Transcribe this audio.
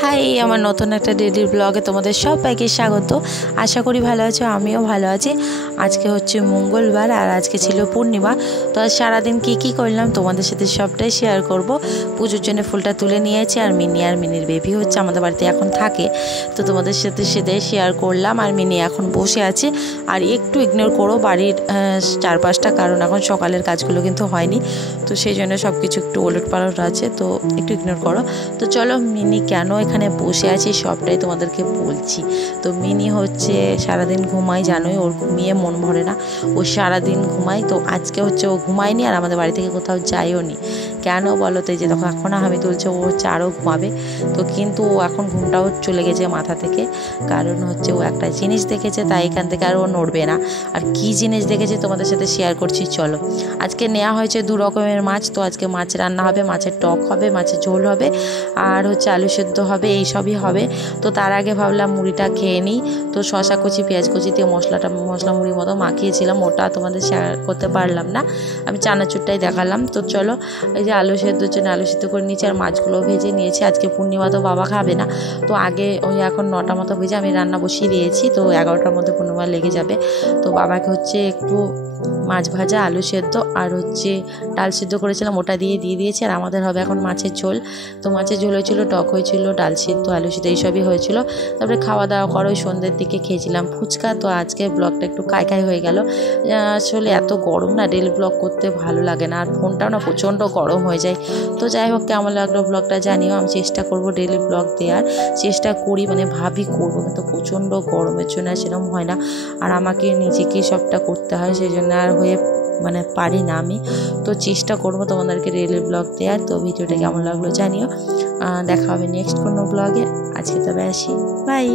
High, আমার নতুন একটা ডেইলি ব্লগে তোমাদের সবাইকে স্বাগত। আশা করি ভালো আছো, আমিও ভালো আছি। আজকে হচ্ছে মঙ্গলবার আর আজকে ছিল পূর্ণিমা। তো আজ সারাদিন কী করলাম তোমাদের সাথে সবটাই শেয়ার করব। পুজোর জন্য ফুলটা তুলে নিয়েছি আর মিনির বেবি হচ্ছে আমাদের বাড়িতে এখন থাকে, তো তোমাদের সাথে সেটাই শেয়ার করলাম। আর মিনি এখন বসে আছে, আর একটু ইগনোর করো বাড়ির চারপাশটা, কারণ এখন সকালের কাজগুলো কিন্তু হয়নি, তো সেই জন্য সব কিছু একটু ওলটপালট আছে, তো একটু ইগনোর করো। তো চলো, মিনি কেন এখানে বসে আছি সবটাই তোমাদেরকে বলছি। তো মিনি হচ্ছে সারাদিন ঘুমায়, জানোই ওর ঘুমিয়ে মন ভরে না, ও সারাদিন ঘুমায়। তো আজকে হচ্ছে ও ঘুমায়নি আর আমাদের বাড়ি থেকে কোথাও যায়ও নি। কেন বলো তো? এই যে দেখো এখন আমি তুলছে, ও হচ্ছে আরও ঘুমাবে। তো কিন্তু ও এখন ঘুমটাও চলে গেছে মাথা থেকে, কারণ হচ্ছে ও একটা জিনিস দেখেছে, তাই এখান থেকে আর ও নড়বে না। আর কি জিনিস দেখেছে তোমাদের সাথে শেয়ার করছি চলো। আজকে নেওয়া হয়েছে 2 রকমের মাছ। তো আজকে মাছ রান্না হবে, মাছের টক হবে, মাছের ঝোল হবে, আর হচ্ছে আলু সেদ্ধ হবে, এই সবই হবে। তো তার আগে ভাবলাম মুড়িটা খেয়ে নিই। তো শশা কুচি, পেঁয়াজ কুচি দিয়ে মশলা মুড়ির মতো মাখিয়েছিলাম, ওটা তোমাদের শেয়ার করতে পারলাম না, আমি চানাচুরটাই দেখালাম। তো চলো, এই যে আলু সেদ্ধর জন্য আলু সেদ্ধ করে নিয়েছি, আর মাছগুলো ভেজে নিয়েছি। আজকে পূর্ণিমা, তো বাবা খাবে না, তো আগে ওই এখন 9টা মতো ভেজে আমি রান্না বসিয়ে দিয়েছি, তো 11টার মধ্যে পূর্ণিমা লেগে যাবে। তো বাবাকে হচ্ছে একটু মাছ ভাজা, আলু সেদ্ধ আর হচ্ছে ডাল সিদ্ধ করেছিলাম, ওটা দিয়ে দিয়েছি। আর আমাদের হবে এখন মাছের ঝোল। তো মাছের ঝোল হয়েছিল, টক হয়েছিল, ডাল সিদ্ধ, আলু সিদ্ধ এইসবই হয়েছিল। তারপরে খাওয়া দাওয়া করে ওই সন্ধ্যের দিকে খেয়েছিলাম ফুচকা। তো আজকে ব্লগটা একটু কাই হয়ে গেল, আসলে এত গরম না, ডেলি ব্লগ করতে ভালো লাগে না, আর ফোনটাও না প্রচণ্ড গরম হয়ে যায়। তো যাই হোক, কেমন লাগলো ব্লগটা জানিও। আমি চেষ্টা করব ডেলি ব্লগ দেওয়ার, চেষ্টা করি, মানে ভাবি করবো, কিন্তু প্রচণ্ড গরমের জন্য সেরকম হয় না। আর আমাকে নিজেকেই সবটা করতে হয়, সেই জন্য আর হয়ে পারি না আমি। তো চেষ্টা করবো তোমাদেরকে ডেইলি ব্লগ দেওয়ার। তো ভিডিওটা কেমন লাগলো জানিও। দেখা হবে নেক্সট কোনো ব্লগে। আজকে তবে আসি, বাই।